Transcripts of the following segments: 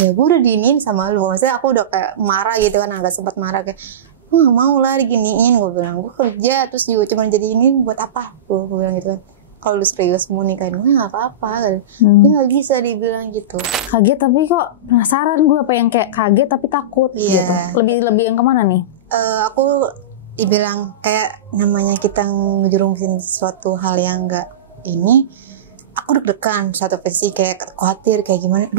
ya gue udah diinin sama lu. Maksudnya aku udah kayak marah gitu kan, agak sempat marah kayak gue gak mau lah diginiin. Gue bilang gue kerja terus juga cuma jadi ini buat apa, gue bilang gitu kan. Kalau lu serius mau nikahin gue gak apa-apa kan. Dia gak bisa dibilang gitu. Kaget tapi kok penasaran gue, apa yang kayak kaget tapi takut gitu. Lebih yang kemana nih? Aku dibilang kayak namanya kita ngejerumusin suatu hal yang gak ini, aku deg-degan satu versi, kayak khawatir kayak gimana.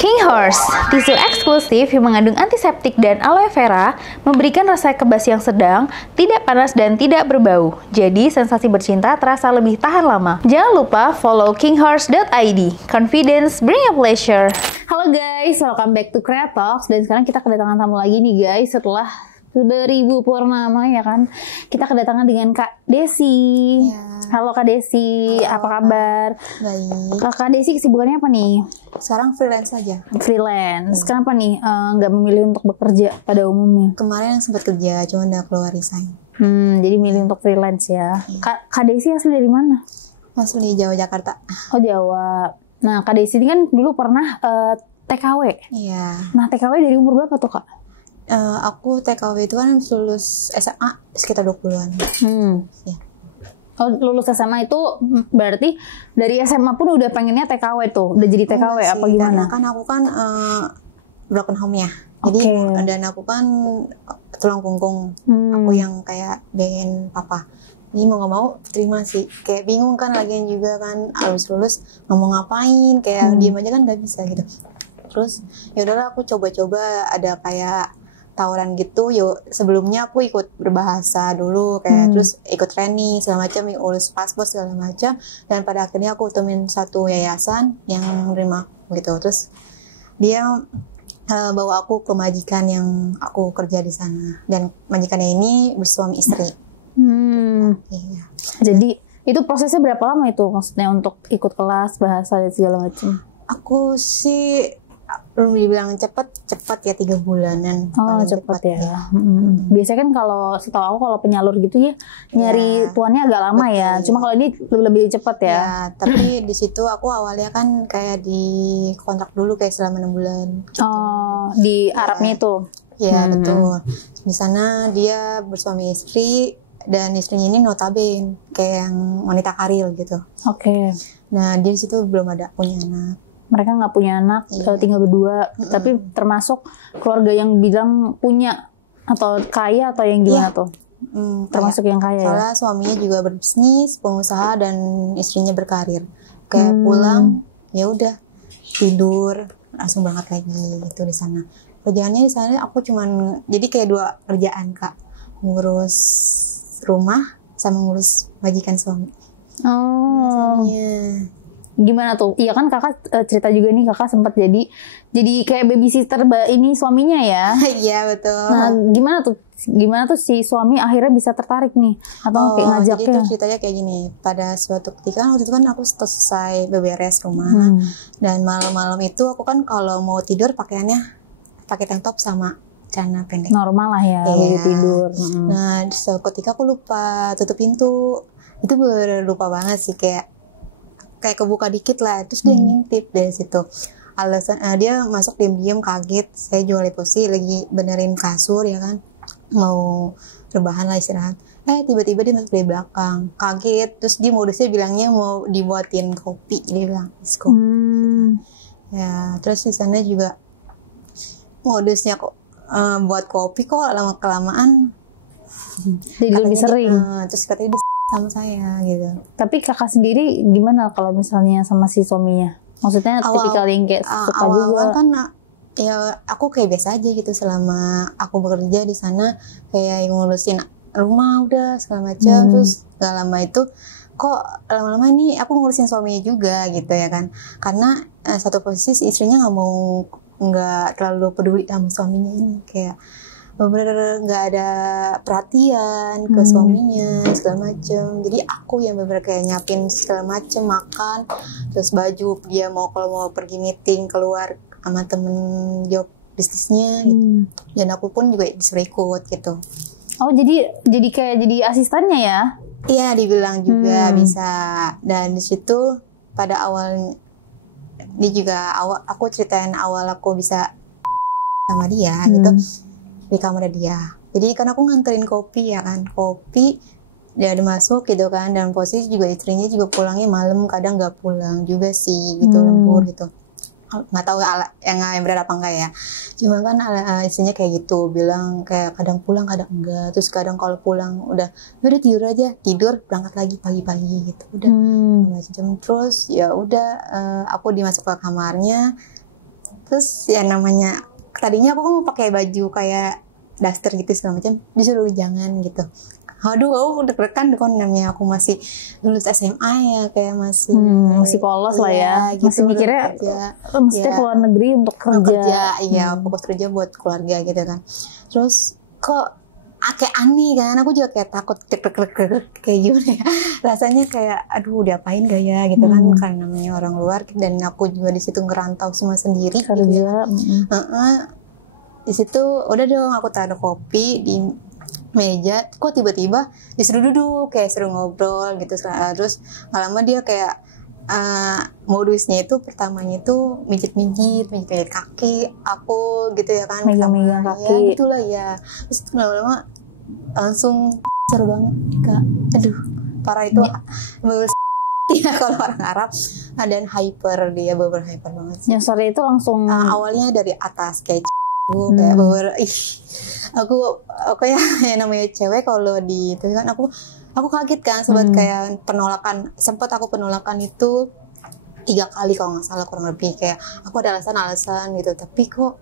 King Horse, tisu eksklusif yang mengandung antiseptik dan aloe vera, memberikan rasa kebas yang sedang, tidak panas dan tidak berbau. Jadi sensasi bercinta terasa lebih tahan lama. Jangan lupa follow kinghorse.id. Confidence bring a pleasure. Halo guys, welcome back to Creatox. Dan sekarang kita kedatangan tamu lagi nih guys, setelah 2000 purnama ya kan. Kita kedatangan dengan Kak Desi. Ya. Halo Kak Desi, halo, apa kabar? Baik. Kak Desi kesibukannya apa nih? Sekarang freelance aja. Freelance. Kenapa nih nggak memilih untuk bekerja pada umumnya? Kemarin sempat kerja, cuma udah keluar resign. Jadi milih untuk freelance ya. Kak Desi asli dari mana? Masuk di Jawa, Jakarta. Oh Jawa. Nah Kak Desi ini kan dulu pernah TKW. Iya. Nah TKW dari umur berapa tuh Kak? Aku TKW itu kan lulus SMA sekitar 20-an. Ya. Oh, lulus SMA itu berarti dari SMA pun udah pengennya TKW tuh, udah jadi TKW Enggak apa sih, gimana? Karena kan aku kan broken home ya. Jadi dan aku kan tulang punggung. Aku yang kayak pengen papa. Jadi mau gak mau terima sih. Kayak bingung kan lagian juga kan harus lulus ngomong ngapain, kayak diem aja kan gak bisa gitu. Terus ya udahlah aku coba-coba ada kayak tawaran gitu. Yuk sebelumnya aku ikut berbahasa dulu kayak terus ikut training segala macam, urus paspor segala macam, dan pada akhirnya aku temuin satu yayasan yang menerima gitu. Terus dia bawa aku ke majikan yang aku kerja di sana, dan majikannya ini bersuami istri. Iya. Jadi itu prosesnya berapa lama itu maksudnya untuk ikut kelas bahasa dan segala macam? Aku sih belum dibilang cepat ya 3 bulanan. Oh cepat ya. Biasanya kan kalau setahu aku kalau penyalur gitu ya nyari tuannya agak lama. Betul, ya. Cuma kalau ini lebih cepat ya. Ya tapi di situ aku awalnya kan kayak di kontrak dulu kayak selama 6 bulan. Gitu. Oh di Arabnya itu. Ya betul. Di sana dia bersuami istri dan istrinya ini notabene kayak yang wanita karir gitu. Oke. Nah di situ belum ada punya anak. Mereka nggak punya anak, tinggal berdua. Tapi termasuk keluarga yang bilang punya atau kaya atau yang gimana tuh? Termasuk yang kaya. Soalnya suaminya juga berbisnis, pengusaha, dan istrinya berkarir. Kayak pulang, ya udah tidur, langsung berangkat lagi gitu di sana. Kerjaannya di sana aku cuman jadi kayak 2 kerjaan Kak, ngurus rumah sama ngurus majikan suami. Suaminya. Gimana tuh? Iya kan kakak cerita juga nih, kakak sempat jadi kayak babysitter ini suaminya ya? Iya betul. Nah gimana tuh si suami akhirnya bisa tertarik nih atau kayak ngajaknya? Jadi tuh ceritanya kayak gini. Pada suatu ketika waktu itu kan aku selesai beberes rumah dan malam-malam itu aku kan kalau mau tidur pakaiannya pakai tank top sama celana pendek. Normal lah ya, tidur. Nah suatu ketika aku lupa tutup pintu. Itu bener lupa banget sih, kayak kebuka dikit lah, terus dia ngintip dari situ. Alasan dia masuk diam-diam, kaget. Saya jual posisi lagi benerin kasur ya kan, mau rebahan lah istirahat. Tiba-tiba dia masuk dari belakang, kaget. Terus dia modusnya bilangnya mau dibuatin kopi, dia bilang kopi. Ya terus di sana juga modusnya kok buat kopi kok lama kelamaan jadi lebih sering. Terus katanya dia sama saya gitu. Tapi kakak sendiri gimana kalau misalnya sama si suaminya? Maksudnya tipikal yang kayak suka juga? Awal kan ya aku kayak biasa aja gitu selama aku bekerja di sana, kayak ngurusin rumah udah segala macam. Terus gak lama itu kok lama-lama ini aku ngurusin suaminya juga gitu ya kan. Karena satu posisi istrinya nggak terlalu peduli sama suaminya ini, kayak bener-bener nggak ada perhatian ke suaminya segala macem. Jadi aku yang bener-bener kayak nyapin segala macem, makan, terus baju dia kalau mau pergi meeting keluar sama temen job bisnisnya gitu. Dan aku pun juga disuruh ikut gitu. Oh jadi kayak jadi asistennya ya? Iya, dibilang juga bisa. Dan di situ pada awal dia juga aku ceritain awal aku bisa sama dia gitu di kamar dia. Jadi kan aku nganterin kopi ya kan, kopi dia udah masuk gitu kan, dan posisi juga istrinya juga pulangnya malam, kadang nggak pulang juga sih gitu, lembur gitu. Nggak tahu yang benar apa enggak ya, cuma kan istrinya kayak gitu bilang kayak kadang pulang kadang enggak, terus kadang kalau pulang udah tidur berangkat lagi pagi-pagi gitu, udah macam. Terus ya udah aku dimasuk ke kamarnya, terus ya namanya tadinya aku mau pakai baju kayak daster gitu segala macam, disuruh jangan gitu. Aduh, aku deg-degan kan, namanya aku masih lulus SMA ya, kayak masih polos lah ya, gitu, masih mikirnya mesti keluar negeri untuk kerja. Iya, fokus kerja buat keluarga gitu kan. Terus kok kayak aneh kan, aku juga kayak takut kayak gimana ya, rasanya kayak aduh diapain gak ya gitu kan, karena namanya orang luar, dan aku juga di situ ngerantau semua sendiri kerja gitu ya. Di situ udah dong aku taruh kopi di meja, kok tiba-tiba disuruh duduk, kayak suruh ngobrol gitu. Terus gak lama dia kayak modusnya itu pertamanya itu mijit kaki aku gitu ya kan, megang kaki ya gitulah ya. Terus lama-lama langsung seru banget Kak, aduh parah itu ya kalau orang Arab, dan hyper, dia bener hyper banget sih. Nyasar itu langsung awalnya dari atas kayak kayak bener aku ya namanya cewek kalau di itu kan aku kaget kan, sempat aku penolakan itu 3 kali kalau nggak salah, kurang lebih kayak aku ada alasan gitu, tapi kok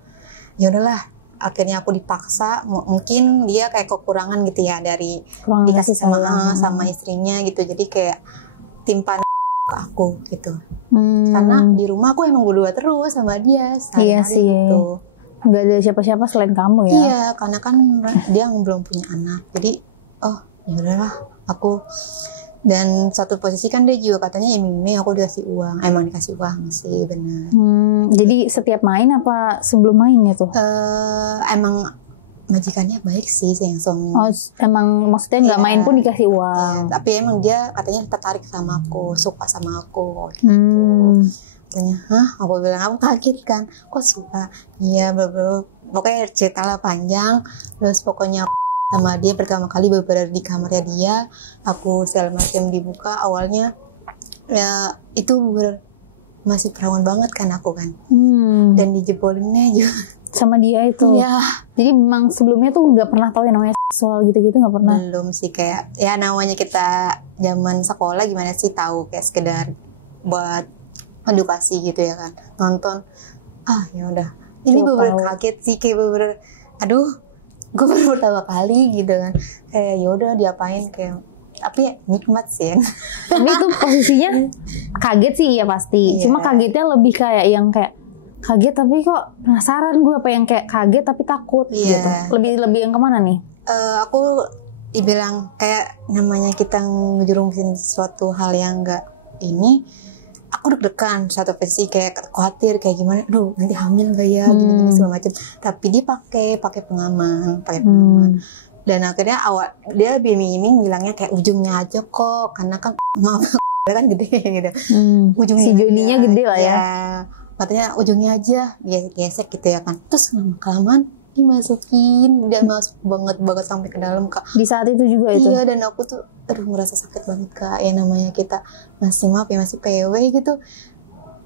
ya udahlah, akhirnya aku dipaksa. Mungkin dia kayak kekurangan gitu ya dari dikasih sama istrinya gitu, jadi kayak timpan ke aku gitu. Karena di rumah aku emang berdua terus sama dia sehari-hari gitu. Nggak ada siapa-siapa selain kamu ya? Iya, karena kan dia belum punya anak, jadi ya udahlah aku. Dan satu posisi kan dia juga katanya iming-iming aku dikasih uang, emang dikasih uang sih benar. Jadi setiap main apa sebelum main itu? Emang majikannya baik sih yang suami. Oh, emang maksudnya nggak main pun dikasih uang? Tapi emang dia katanya tertarik sama aku, suka sama aku gitu. Katanya, aku bilang, aku kaget kan, kok suka? Iya, pokoknya cerita lah panjang. Terus pokoknya aku sama dia pertama kali beberapa di kamarnya dia, aku segala macam dibuka. Awalnya ya itu masih perawan banget kan aku kan, dan dijebolinnya juga sama dia itu. Iya. Jadi memang sebelumnya tuh nggak pernah tahu yang namanya seksual gitu-gitu, nggak pernah? Belum sih, kayak ya namanya kita zaman sekolah gimana sih tahu, kayak sekedar buat edukasi gitu ya kan, nonton ya udah. Ini bener kaget sih, kayak bener aduh, gue baru pertama kali gitu kan, kayak yaudah diapain, kayak tapi nikmat sih. Tapi itu posisinya kaget sih ya pasti. Cuma kagetnya lebih kayak yang kayak kaget tapi kok penasaran gue, apa yang kayak kaget tapi takut gitu. Lebih yang kemana nih? Aku dibilang kayak namanya kita ngejerumusin suatu hal yang enggak ini, aku deg-degan satu versi, kayak khawatir kayak gimana, aduh nanti hamil gak ya, gini segala macam. Tapi dia pakai pengaman. Dan akhirnya awal dia iming-iming bilangnya kayak ujungnya aja kok, karena kan maaf kan gede gitu. Ujungnya si Joninya gede lah ya. Katanya ujungnya aja gesek gitu ya kan. Terus lama-kelamaan dimasukin, dan masuk banget sampai ke dalam Kak. Di saat itu juga itu? Iya, dan aku tuh ngerasa sakit banget Kak. Ya namanya kita masih PW gitu.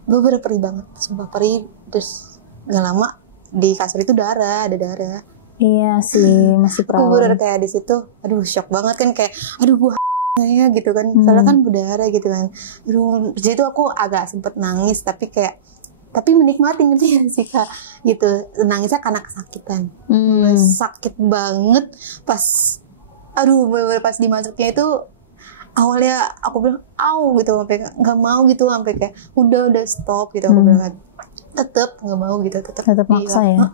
Bener perih banget, sumpah perih. Terus gak lama di kasur itu ada darah. Iya sih, masih perawan. Aku bener kayak di situ, aduh shock banget kan, kayak aduh gue ya gitu kan, soalnya kan berdarah gitu kan. Aduh, di situ aku agak sempet nangis, tapi menikmati ngerti ya sih Kak gitu. Nangisnya karena kesakitan. Sakit banget pas pas dimasuknya itu. Awalnya aku bilang gitu, sampai nggak mau gitu, sampai kayak udah stop gitu. Aku bilang tetap nggak mau gitu, tetap maksa ya.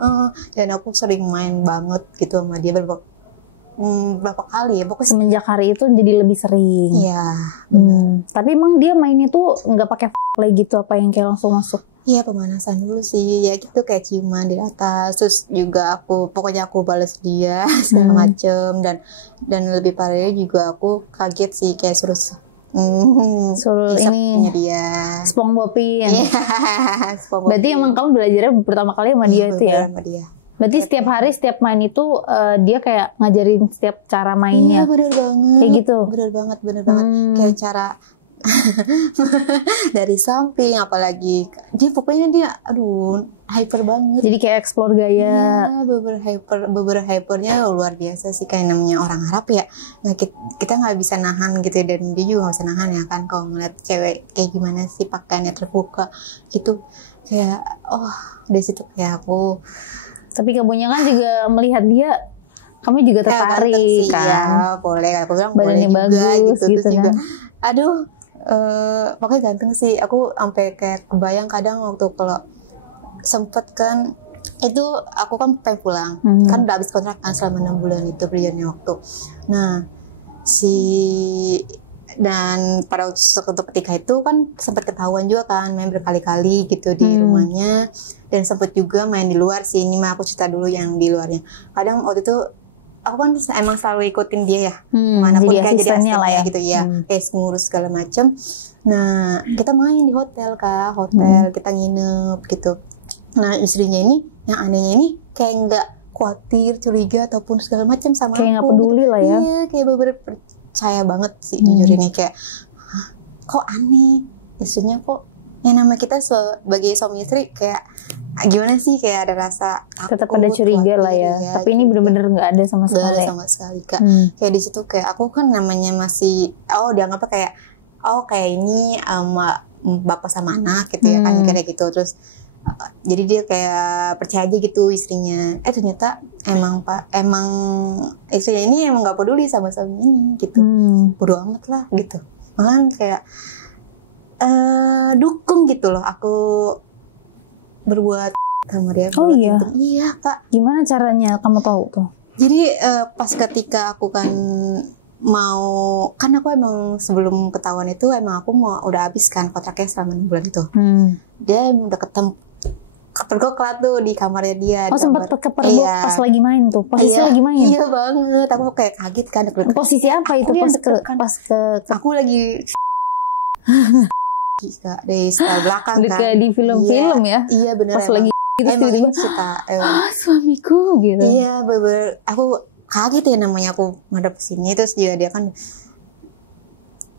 Dan aku sering main banget gitu sama dia berapa kali ya pokoknya. Semenjak hari itu jadi lebih sering. Iya benar. Tapi emang dia mainnya tuh nggak pakai play gitu, apa yang kayak langsung masuk? Iya, pemanasan dulu sih, ya gitu kayak ciuman di atas, terus juga pokoknya aku balas dia segala macem, dan lebih parahnya juga aku kaget sih kayak suruh ini punya dia SpongeBobin. SpongeBob. Berarti emang kamu belajarnya pertama kali sama dia itu ya? Sama dia. Berarti setiap hari setiap main itu dia kayak ngajarin setiap cara mainnya. Iya, bener banget. Kayak gitu. Bener banget. Kayak cara dari samping, apalagi dia pokoknya dia hyper banget. Jadi kayak explore gaya. Iya, beber hypernya luar biasa sih, kayak namanya orang Arab ya. Nah, kita nggak bisa nahan gitu, dan dia juga nggak bisa nahan ya kan kalau ngeliat cewek kayak gimana sih pakaiannya terbuka gitu. Kayak dari situ kayak aku. Tapi kamunya kan juga melihat dia, kamu juga tertarik sih, kan? Ya, boleh. Aku bilang badannya boleh juga bagus gitu terus kan? Juga, pokoknya ganteng sih. Aku sampai kayak kebayang kadang waktu kalau sempet kan itu aku kan pengen pulang, kan udah habis kontrak kan selama 6 bulan itu berjalannya waktu. Nah dan pada waktu ketika itu kan sempat ketahuan juga kan main berkali-kali gitu di rumahnya, dan sempat juga main di luar sih. Ini mah aku cerita dulu yang di luarnya. Kadang waktu itu aku kan emang selalu ikutin dia ya, manapun kayak jadi asistennya lah ya gitu ya, ngurus segala macem. Nah kita main di hotel kita nginep gitu. Nah istrinya ini yang anehnya ini kayak nggak khawatir, curiga ataupun segala macam sama kayak aku. Kayak nggak peduli lah ya. Iya, kayak bener-bener percaya banget sih jujur ini, kayak kok aneh istrinya, kok yang nama kita sebagai suami istri kayak gimana sih, kayak ada rasa takut, tetap ada curiga lah ya. Tapi ini bener-bener nggak ada sama sekali. Nggak ada sama sekali Kak. Kayak di situ kayak aku kan namanya masih dianggap kayak ini bapak sama anak gitu ya kan, kayak gitu. Terus jadi dia kayak percaya aja gitu istrinya. Ternyata emang istrinya ini emang nggak peduli sama suami ini gitu. Bodo amat lah gitu. Malah kayak dukung gitu loh aku berbuat sama dia. Oh iya? Iya Kak. Gimana caranya kamu tahu tuh? Jadi pas ketika aku kan aku emang sebelum ketahuan itu emang aku udah habis kan kontraknya selama 6 bulan itu. Dia udah kepergok lah tuh di kamarnya dia. Sempat kepergok pas lagi main tuh. Posisi lagi main. Iya banget. Aku kayak kaget kan. Posisi apa itu pas ke aku lagi dari sebelah belakang kan. Kayak di film-film ya. Iya bener. Pas lagi gitu tiba-tiba suamiku gitu. Iya aku kaget ya, namanya aku ngadep sini, terus dia kan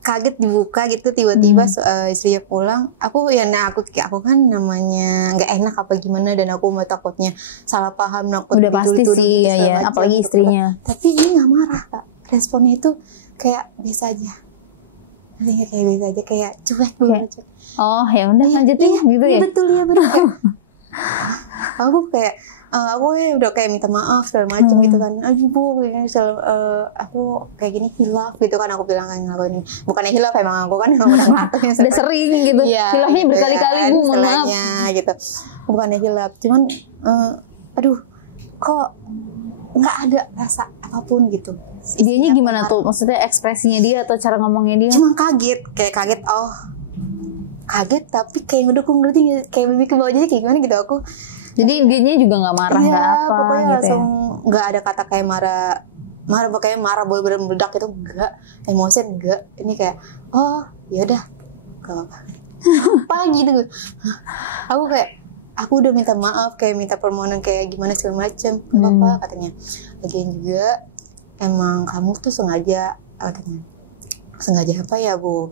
kaget dibuka gitu tiba-tiba istrinya pulang. Aku kan namanya nggak enak apa gimana, dan aku mau takutnya salah paham, udah pasti sih ya, apalagi istrinya. Tapi ini nggak marah Kak, responnya itu kayak biasa aja, kayak biasa aja, kayak cuek banget. Ya udah lanjutin gitu ya. Betul ya benar. Aku kayak aku udah kayak minta maaf segala macam gitu kan. Aduh Bu, aku kayak gini hilaf gitu kan, aku bilang kan ngelakuin. Bukannya hilaf, emang aku kan udah ngelakuin udah sering gitu. Ya, hilafnya gitu berkali-kali kan, Bu, mohon maaf gitu. Bukannya hilaf, cuman kok nggak ada rasa apapun gitu. Dianya gimana tuh? Maksudnya ekspresinya dia atau cara ngomongnya dia? Cuma kaget tapi kayak ngedukung, ngerti kayak bibi ke bawah aja kayak gimana gitu aku. Jadi dianya juga nggak marah, nggak apa pokoknya gitu langsung nggak ada kata kayak marah pokoknya marah bener-bener meledak itu enggak, emosi enggak. Ini kayak ya udah gak apa gitu. Aku udah minta maaf, kayak minta permohonan kayak gimana segala macem, gak apa-apa katanya. Lagian juga emang kamu tuh sengaja apa ya Bu?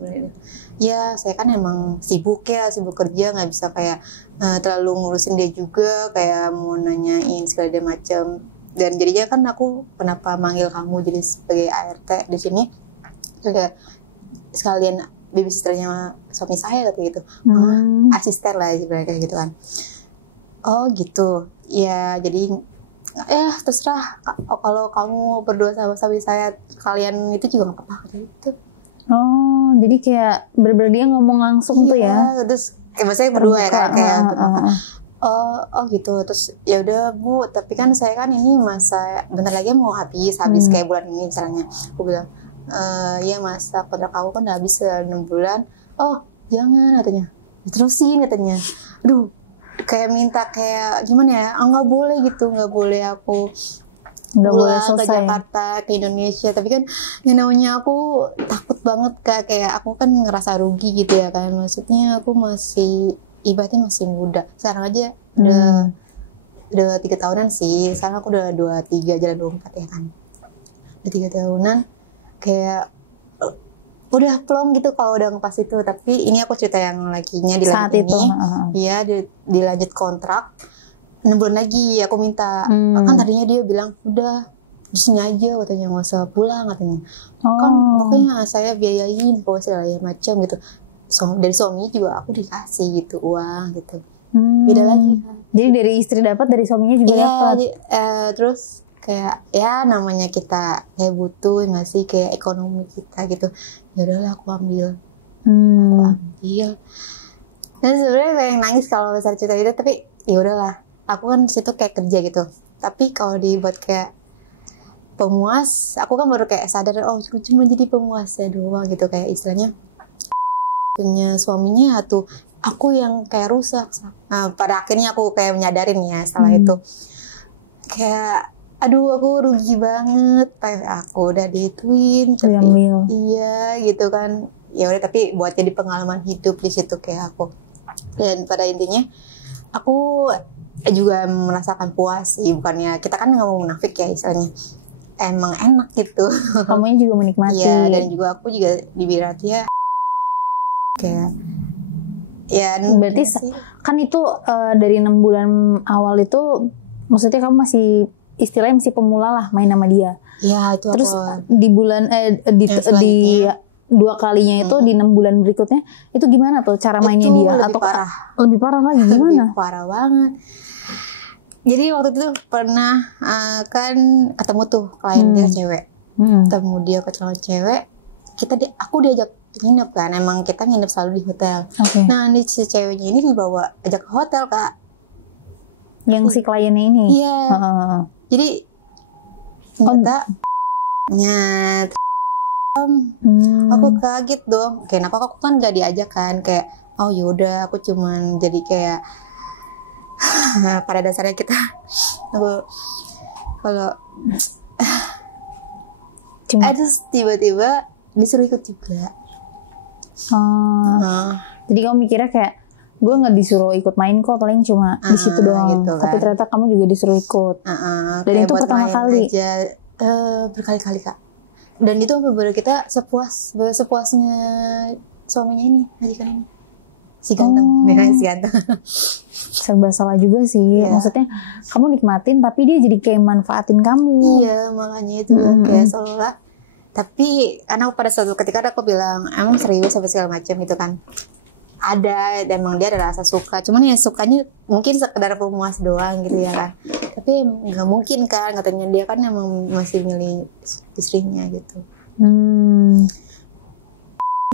Ya saya kan emang sibuk kerja, nggak bisa kayak terlalu ngurusin dia juga, kayak mau nanyain segala macam. Dan jadinya kan aku kenapa manggil kamu jadi sebagai ART di sini, kayak sekalian babysitternya suami saya gitu. Asisten lah kayak gitu kan. Oh gitu ya, jadi terserah kalau kamu berdua sama suami saya, kalian itu juga nggak apa-apa gitu. Jadi kayak bener-bener dia ngomong langsung tuh ya. Terus kayak maksudnya berdua ya kan, kayak gitu. Terus ya udah Bu, tapi kan saya kan ini masa bentar lagi mau habis kayak bulan ini misalnya. Aku bilang ya masa kontrak aku kan udah habis 6 bulan. Jangan katanya. diterusin katanya. Aduh, kayak minta kayak gimana ya, nggak boleh gitu, nggak boleh aku Nggak boleh pulang ke selesai. Jakarta, ke Indonesia. Tapi kan yang namanya aku takut banget Kak, kayak aku kan ngerasa rugi gitu ya kan. Maksudnya aku masih ibaratnya masih muda. Sekarang aja udah 3 tahunan sih. Sekarang aku udah 23 jalan 24 ya kan. Udah 3 tahunan kayak udah plong gitu kalau udah ngepas itu. Tapi ini aku cerita yang lakinya di Saat lanjut itu, ini. Iya, dilanjut kontrak 6 bulan lagi aku minta. Kan tadinya dia bilang udah di sini aja katanya, nggak usah pulang katanya. Kan pokoknya saya biayain pokoknya segala macam gitu. Dari suami juga aku dikasih gitu uang gitu. Beda lagi kan. Jadi dari istri dapat, dari suaminya juga Iya, dapat. terus kayak ya namanya kita kayak butuh nggak sih, kayak ekonomi kita gitu. Ya udahlah aku ambil. Dan sebenarnya pengen nangis kalau misalnya cerita itu, tapi ya udahlah. Aku kan situ kayak kerja gitu. Tapi kalau dibuat kayak pemuas, aku kan baru kayak sadar, oh cuma jadi pemuas ya doang gitu, kayak istilahnya punya suaminya tuh aku yang kayak rusak. Nah, pada akhirnya aku kayak menyadarin ya setelah itu kayak aduh aku rugi banget, aku udah dituin tapi iya gitu kan. Ya udah, tapi buat jadi pengalaman hidup di situ kayak aku. Dan pada intinya aku juga merasakan puas sih, bukannya kita kan nggak mau munafik ya istilahnya, emang enak gitu. Kamunya juga menikmati. Iya, dan juga aku juga dibirat ya kayak ya. Berarti kan itu dari 6 bulan awal itu maksudnya kamu masih istilahnya masih pemula lah main sama dia. Iya, itu terus aku di bulan di 2 kalinya itu di 6 bulan berikutnya itu gimana tuh cara mainnya itu dia? lebih Atau parah. Lebih parah lagi gimana? Lebih parah banget. Jadi waktu itu pernah kan ketemu tuh klien dia cewek. Ketemu dia ketemu cewek. Aku diajak nginep kan. Emang kita nginep selalu di hotel. Nah, ini si ceweknya ini dibawa ajak ke hotel Kak. Yang si kliennya ini? Iya. Jadi ternyata nyat. Aku kaget dong. Kenapa aku kan gak diajak kan? Kayak oh yaudah aku cuman jadi kayak pada dasarnya kita aku kalau terus tiba-tiba disuruh ikut juga. Jadi kamu mikirnya kayak gue nggak disuruh ikut main kok, paling cuma di situ doang gitu, kan. Tapi ternyata kamu juga disuruh ikut. Dan itu pertama kali aja, berkali-kali Kak. Dan itu bener kita sepuasnya suaminya ini, majikan ini, si ganteng. Si ganteng. Serba salah juga sih. Maksudnya kamu nikmatin tapi dia jadi kayak manfaatin kamu. Iya, makanya itu kayak seolah. Tapi karena pada suatu ketika aku bilang emang serius sampai segala macam gitu kan. Ada, emang dia ada rasa suka. Cuman ya sukanya mungkin sekedar pemuas doang gitu ya kan. Tapi nggak mungkin kan, katanya dia kan emang masih milih istrinya gitu.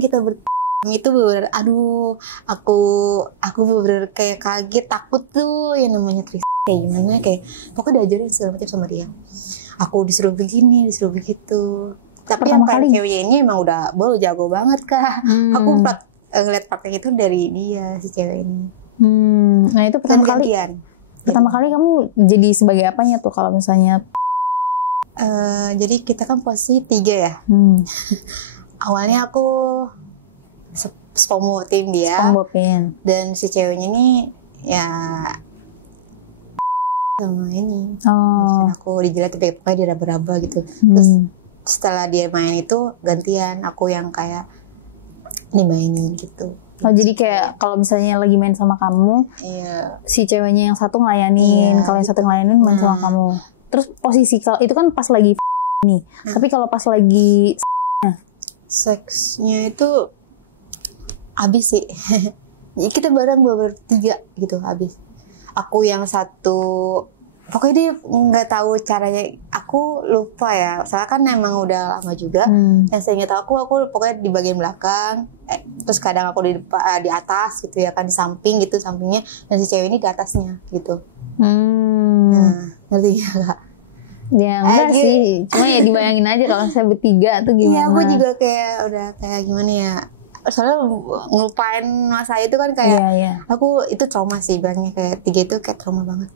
Kita itu bener, aduh, aku bener kayak kaget, takut tuh yang namanya Tris kayak gimana, kayak pokoknya diajarin segala macam sama dia. Aku disuruh begini, disuruh begitu. Tapi yang kayak ceweknya ini emang udah jago banget Kak. Aku ngeliat praktek itu dari dia, si cewek ini. Nah itu pertama kali. Pertama kali kamu jadi sebagai apanya tuh kalau misalnya? Jadi kita kan posisi 3 ya. Awalnya aku SPOMO tim dia. Dan si ceweknya ini ya sama ini. Aku dijilat tapi pokoknya dia raba-raba gitu. Terus setelah dia main itu gantian aku yang kayak dimainin gitu. Jadi kayak kalau misalnya lagi main sama kamu, si ceweknya yang satu ngelayanin, kalau yang satu ngelayanin main sama kamu. Terus posisi kalau itu kan pas lagi nih, tapi kalau pas lagi seksnya itu habis sih. Jadi kita bareng bertiga gitu habis. Aku yang satu, pokoknya dia nggak tahu caranya. Aku lupa ya, soalnya kan emang udah lama juga. Yang saya ingat aku pokoknya di bagian belakang. Terus kadang aku di depan, di atas gitu ya kan, di samping gitu sampingnya, dan si cewek ini di atasnya gitu. Nah, ngerti ya Kak? Ya enggak sih, cuma ya dibayangin aja kalau saya bertiga tuh gimana. Iya, aku juga kayak udah kayak gimana ya, soalnya ngelupain masa itu kan kayak aku itu trauma sih bilangnya, kayak 3 itu kayak trauma banget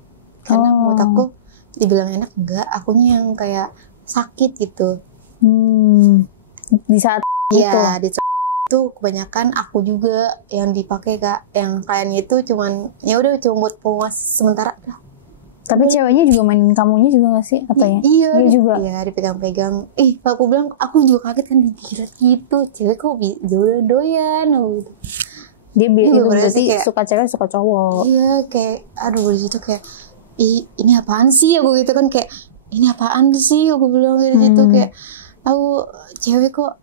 karena menurut aku dibilang enak enggak, akunya yang kayak sakit gitu. Di saat iya di itu kebanyakan aku juga yang dipakai Kak, yang kliennya itu cuman ya udah cuma buat puas sementara. Tapi ceweknya juga mainin kamunya juga gak sih? Atau ya? Iya dia juga. Iya dipegang-pegang. Aku bilang aku juga kaget kan, dijilat gitu. Cewek kok doyan gitu. Dia itu berarti kayak, suka cewek suka cowok. Iya kayak aduh di situ kayak ini apaan sih aku gitu kan, kayak ini apaan sih aku bilang gitu kayak aku cewek kok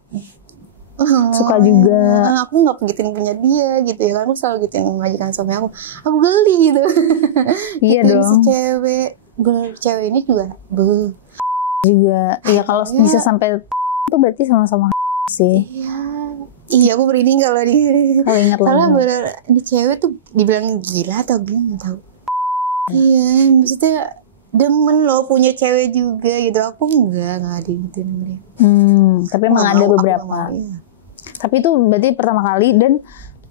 suka juga. Aku nggak gituin punya dia gitu ya kan, aku selalu gituin majikan suami aku geli gitu. Iya gitu, dong. Si cewek ini juga juga iya kalau bisa sampai itu berarti sama-sama sih. Iya aku merinding kalau ingat soalnya bener di cewek tuh dibilang gila atau gimana tahu. Iya maksudnya demen loh punya cewek juga gitu, aku nggak digituin sama dia. Tapi emang ada beberapa. Tapi itu berarti pertama kali dan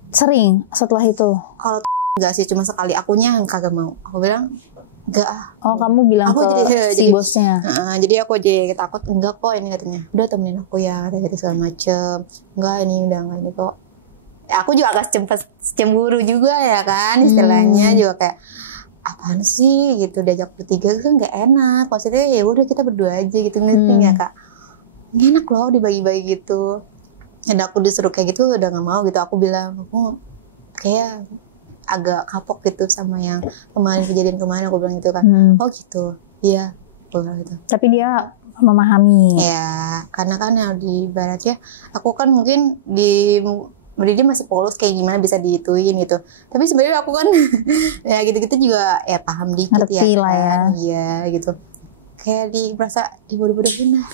sering setelah itu. Kalau enggak sih, cuma sekali, akunya yang kagak mau. Aku bilang enggak. Oh kamu bilang aku ke si bosnya. Jadi aku jadi takut, enggak kok ini katanya. Udah temenin aku ya, dari segala macem. Enggak ini udah enggak ini kok. Aku juga agak cemburu juga ya kan, istilahnya juga kayak apaan sih gitu, diajak bertiga kan nggak enak. Maksudnya ya udah kita berdua aja gitu, ngerti nggak Kak? Nggak enak loh dibagi-bagi gitu. Dan aku disuruh kayak gitu udah nggak mau gitu. Aku bilang aku kayak agak kapok gitu sama yang kejadian kemarin, aku bilang gitu kan. Oh gitu, iya aku bilang gitu. Tapi dia memahami. Ya karena kan yang di barat ya, aku kan mungkin dia masih polos kayak gimana bisa dihituin gitu. Tapi sebenarnya aku kan ya gitu-gitu juga ya paham dikit. Ngerti ya lah kan? Iya gitu. Kayak berasa dibodoh-bodohin lah.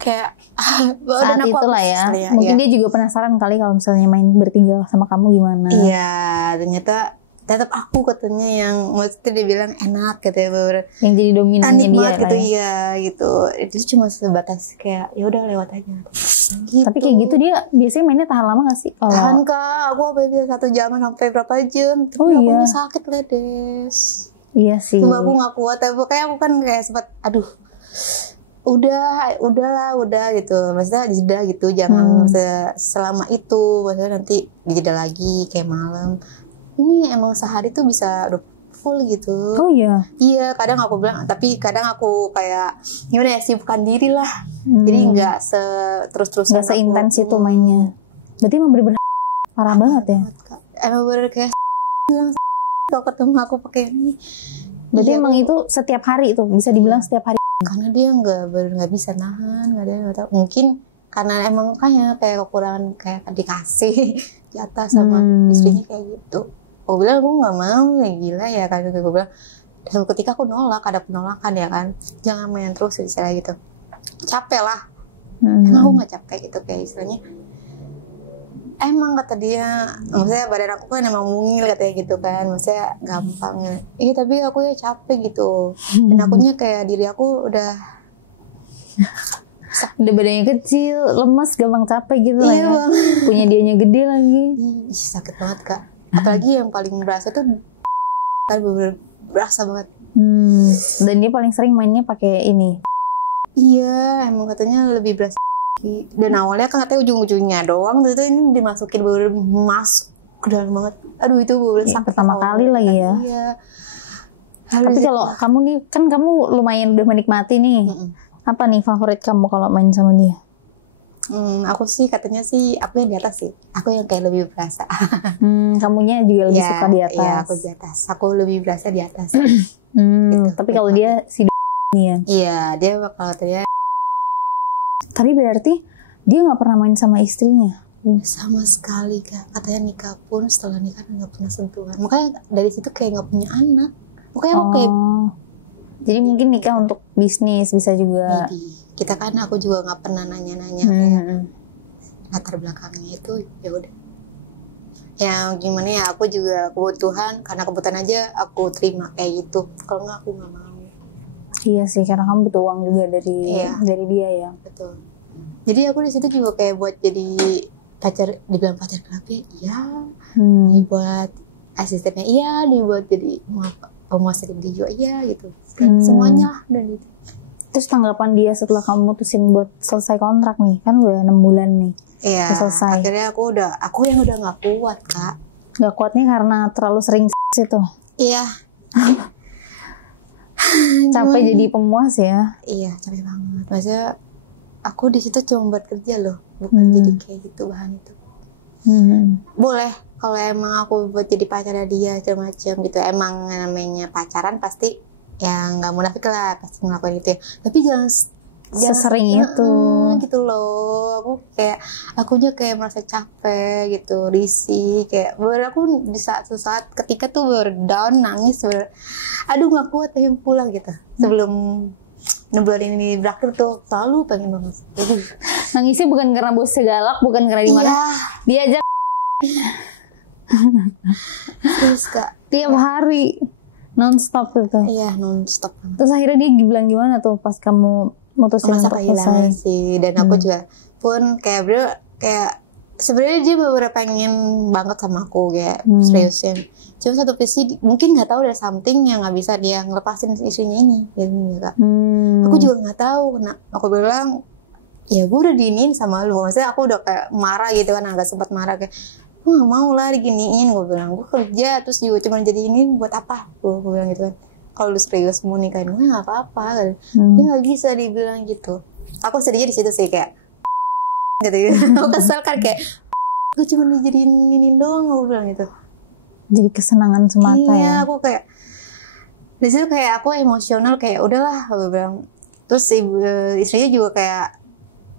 Kayak saat itulah ya. Mungkin dia juga penasaran kali kalau misalnya main bertiga sama kamu gimana. Iya, ternyata tetap aku katanya yang maksudnya dia bilang enak katanya, yang jadi dominannya dia gitu ya gitu. Itu cuma sebatas kayak ya udah lewat aja gitu. Tapi kayak gitu dia biasanya mainnya tahan lama gak sih? Tahan Kak, aku sampai 1 jam sampai berapa jam. Tapi aku sakit ledes. Iya sih. Cuma aku gak kuat, tapi kayak aku kan kayak sempat aduh udah gitu, maksudnya dijeda gitu, jangan selama itu, maksudnya nanti dijeda lagi kayak malam. Ini emang sehari tuh bisa udah full gitu. Oh iya? Iya, kadang aku bilang, tapi kadang aku kayak gimana ya, sibukkan diri lah. Jadi gak terus-terusan. Gak seintens itu mainnya. Berarti emang bener-bener parah banget ya? Emang bener kayak kalau ketemu aku pakai ini. Berarti emang itu setiap hari tuh, bisa dibilang setiap hari? Karena dia nggak bisa nahan, nggak tahu. Mungkin karena emang kayak kekurangan kayak dikasih jatah sama istrinya kayak gitu. Aku bilang aku nggak mau, ya gila ya kan. Aku bilang suatu ketika aku nolak, ada penolakan ya kan. Jangan main terus istilah gitu. Capek lah. Emang aku nggak capek gitu kayak istilahnya. Emang kata dia, maksudnya badan aku kan emang mungil katanya gitu kan, maksudnya gampang. Tapi aku ya capek gitu. Dan akunya kayak diri aku udah badannya kecil, lemas, gampang capek gitu lah ya. Bang. Punya dianya gede lagi. Sakit banget Kak. Apalagi yang paling berasa tuh kan berasa banget. Dan dia paling sering mainnya pakai ini. Iya, emang katanya lebih berasa. Dan awalnya kan katanya ujung-ujungnya doang, itu ini dimasukin masuk ke dalam banget. Aduh itu sakit pertama kali lagi ya. Iya. Tapi kalau kamu nih, kan kamu lumayan udah menikmati nih. Apa nih favorit kamu kalau main sama dia? Aku sih katanya sih aku yang di atas sih. Aku yang kayak lebih berasa. Kamunya juga lebih suka di atas. Iya, aku di atas. Aku lebih berasa di atas. Gitu. Tapi kalau dia si ya. Iya, dia kalau dia. Tapi berarti dia nggak pernah main sama istrinya? Sama sekali Kak. Katanya nikah pun setelah nikah nggak pernah sentuhan. Makanya dari situ kayak nggak punya anak. Makanya aku kayak. Jadi mungkin nikah untuk bisnis bisa juga. Maybe. Kita kan aku juga nggak pernah nanya-nanya kayak latar belakangnya itu ya udah. Ya gimana ya, aku juga kebutuhan, karena kebutuhan aja aku terima kayak gitu. Kalau nggak aku nggak mau. Iya sih, karena kamu butuh uang juga dari dia ya. Betul. Jadi aku di situ juga kayak buat jadi dibilang pacar gelap ya, iya. Dibuat asistennya iya, dibuat jadi pemuas dia juga iya gitu. Semuanya lah dan itu. Terus tanggapan dia setelah kamu mutusin buat selesai kontrak nih, kan udah 6 bulan nih. Iya. Selesai. Akhirnya aku yang udah nggak kuat Kak. Nggak kuatnya karena terlalu sering itu. Iya. Capek jadi pemuas ya. Iya capek banget. Maksudnya aku di situ cuma buat kerja loh, bukan jadi kayak gitu bahan itu. Boleh kalau emang aku buat jadi pacarnya dia macam-macam gitu. Emang namanya pacaran pasti ya nggak munafik lah, pasti ngelakuin itu ya. Tapi jangan sesering itu gitu loh. Akunya kayak merasa capek gitu, risih kayak aku di saat ketika tuh down, nangis, aduh nggak kuat, pengen pulang gitu. Sebelum 6 bulan ini berakhir tuh selalu pengen banget. Nangisnya bukan karena bosnya galak, bukan karena di mana diajak terus Kak tiap hari non-stop gitu. Iya non-stop. Terus akhirnya dia bilang gimana tuh pas kamu mutusin masa untuk kehilangan selesai? sih. Dan aku juga pun kayak sebenarnya dia bener-bener pengen banget sama aku kayak seriusin. Cuma satu visi mungkin nggak tahu ada something yang nggak bisa dia ngelepasin istrinya ini gitu ya Kak. Aku juga nggak tahu. Nah aku bilang ya gue udah diinin sama lu. Maksudnya aku udah kayak marah gitu kan, agak sempat marah kayak gue nggak mau lah diginiin. Gue bilang gue kerja terus juga cuma jadi ini buat apa? Gue bilang gitu kan. Kalau lu serius mau nikahin gue nggak apa-apa. Dia nggak bisa dibilang gitu. Aku sedihnya di situ sih kayak gitu. Aku kesel kan kayak gue cuma dijadiin ini doang. Gue bilang gitu. Jadi kesenangan semata ya. Iya, aku kayak di situ kayak aku emosional kayak udahlah gue bilang. Terus istrinya juga kayak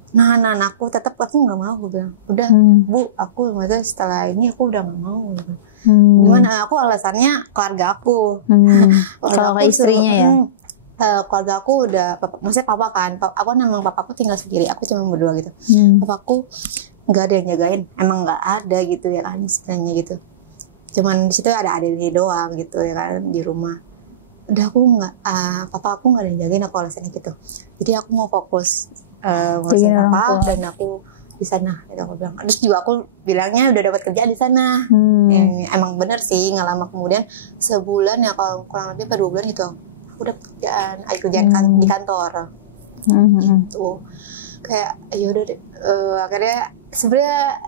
nahan aku, tetap aku nggak mau. Gue bilang udah Bu, aku maksudnya setelah ini aku udah nggak mau gitu. Gimana aku alasannya keluarga aku. Kalau ke istrinya ya. Keluarga aku udah, maksudnya papa kan. Aku memang papaku tinggal sendiri. Aku cuma berdua gitu. Papaku nggak ada yang jagain. Emang nggak ada gitu ya kan istilahnya gitu. Cuman di situ ada adiknya doang gitu ya kan di rumah. Udah aku nggak, papa aku nggak ada yang jagain, aku alasannya gitu. Jadi aku mau fokus ngurusin papa dan aku di sana gitu aku bilang. Terus juga aku bilangnya udah dapat kerja di sana. Emang bener sih, nggak lama kemudian sebulan ya kalau kurang lebih 2 bulan gitu aku udah kerjaan di kantor gitu. Kayak yaudah deh. Akhirnya sebenarnya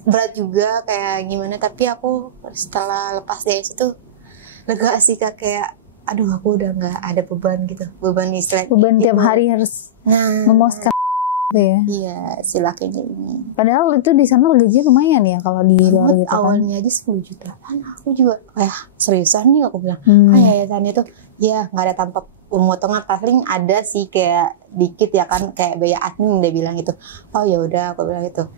berat juga kayak gimana, tapi aku setelah lepas dari situ lega sih Kak, kayak aduh aku udah nggak ada beban gitu, beban tiap hari harus memuaskan gitu ya. Iya si lakinya ini. Padahal itu di sana gajinya lumayan ya kalau di luar gitu kan. Awalnya aja 10 juta kan. Aku juga kayak seriusan nih aku bilang. Yayasannya tuh ya nggak ada tanpa pemotongan, paling ada sih kayak dikit ya kan, kayak biaya admin dia bilang gitu. Oh ya udah aku bilang gitu.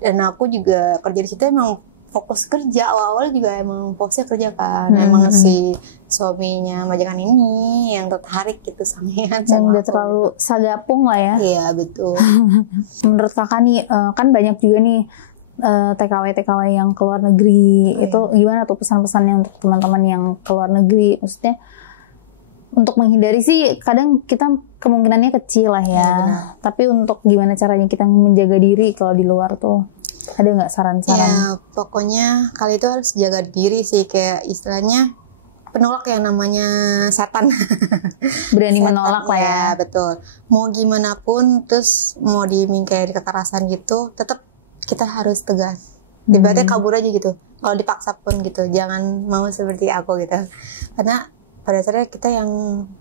Dan aku juga kerja di situ emang fokus kerja, awal-awal juga emang fokusnya kerja kan. Emang si suaminya majikan ini yang tertarik gitu sama yang udah terlalu gitu. Sagapung lah ya. Iya betul. Menurut kakak nih kan banyak juga nih TKW yang keluar negeri. Itu gimana tuh pesan-pesannya untuk teman-teman yang keluar negeri? Maksudnya untuk menghindari sih kadang kita kemungkinannya kecil lah ya. Tapi untuk gimana caranya kita menjaga diri kalau di luar tuh? Ada nggak saran-saran? Ya pokoknya kali itu harus jaga diri sih, kayak istilahnya penolak yang namanya setan. Berani menolak lah ya. Betul. Mau gimana pun, terus mau kayak di kekerasan gitu, tetap kita harus tegas. Ibaratnya kabur aja gitu. Kalau dipaksa pun gitu, jangan mau seperti aku gitu. Karena pada dasarnya kita yang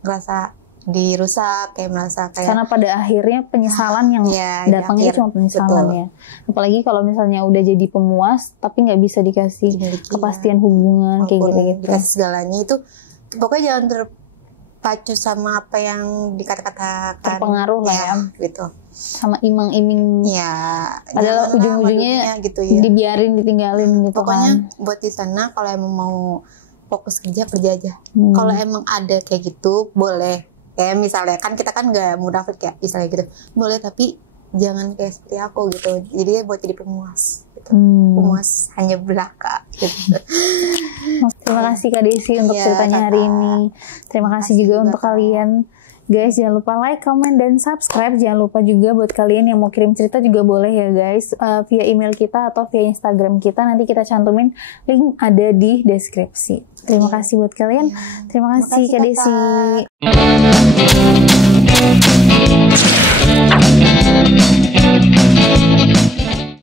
ngerasa dirusak, kayak merasa kayak, karena pada akhirnya penyesalan yang datangnya cuma penyesalan ya. Apalagi kalau misalnya udah jadi pemuas tapi nggak bisa dikasih kepastian hubungan kayak gitu-gitu. Dikasih segalanya itu pokoknya jangan terpacu sama apa yang dikata-katakan, terpengaruh lah ya gitu, sama iming-iming adalah ujung-ujungnya gitu ya, dibiarin ditinggalin gitu. Pokoknya buat di sana kalau emang mau fokus kerja aja. Kalau emang ada kayak gitu boleh. Kayak misalnya kan kita kan nggak munafik ya, misalnya gitu boleh, tapi jangan kayak seperti aku gitu. Jadi buat jadi pemuas gitu. Pemuas hanya belaka gitu. Terima kasih Kak Desi untuk ceritanya hari ini. Terima kasih juga untuk kalian Guys, jangan lupa like, comment, dan subscribe. Jangan lupa juga buat kalian yang mau kirim cerita juga boleh ya guys, via email kita atau via Instagram kita. Nanti kita cantumin link ada di deskripsi. Terima kasih buat kalian. Terima kasih Kak Desi.